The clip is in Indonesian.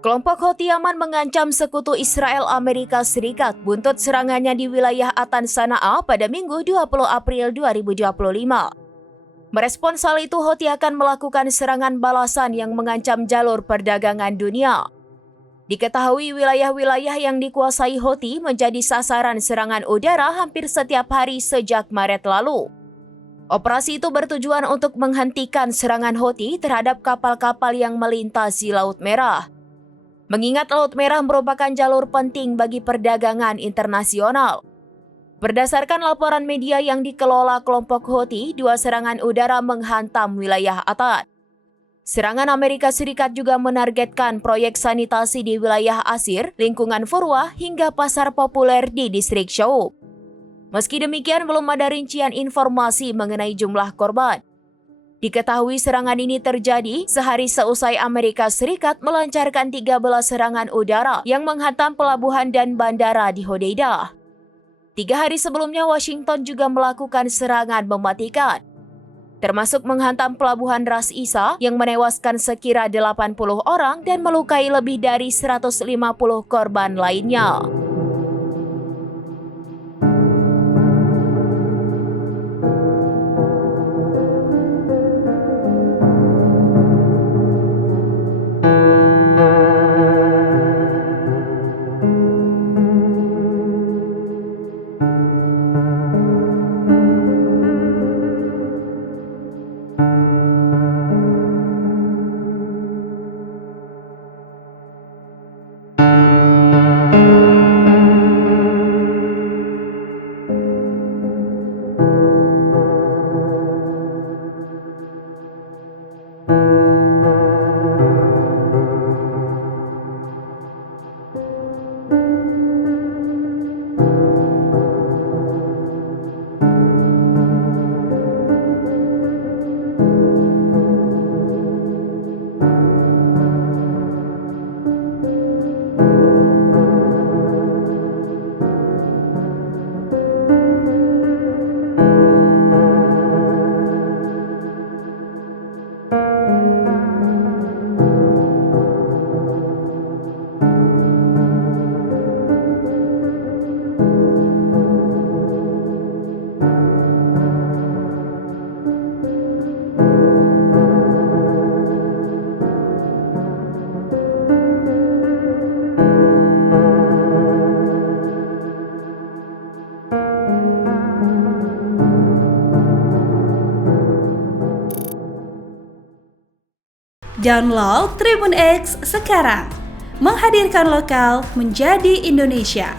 Kelompok Houthi Yaman mengancam sekutu Israel Amerika Serikat buntut serangannya di wilayah Atan Sana'a pada Minggu 20 April 2025. Merespons hal itu, Houthi akan melakukan serangan balasan yang mengancam jalur perdagangan dunia. Diketahui wilayah-wilayah yang dikuasai Houthi menjadi sasaran serangan udara hampir setiap hari sejak Maret lalu. Operasi itu bertujuan untuk menghentikan serangan Houthi terhadap kapal-kapal yang melintasi Laut Merah. Mengingat Laut Merah merupakan jalur penting bagi perdagangan internasional. Berdasarkan laporan media yang dikelola kelompok Houthi, 2 serangan udara menghantam wilayah Atan. Serangan Amerika Serikat juga menargetkan proyek sanitasi di wilayah Asir, lingkungan Furwa, hingga pasar populer di distrik Shaub. Meski demikian, belum ada rincian informasi mengenai jumlah korban. Diketahui serangan ini terjadi sehari seusai Amerika Serikat melancarkan 13 serangan udara yang menghantam pelabuhan dan bandara di Hodeidah. 3 hari sebelumnya, Washington juga melakukan serangan mematikan, termasuk menghantam pelabuhan Ras Isa yang menewaskan sekira 80 orang dan melukai lebih dari 150 korban lainnya. Download Tribun X sekarang, menghadirkan lokal menjadi Indonesia.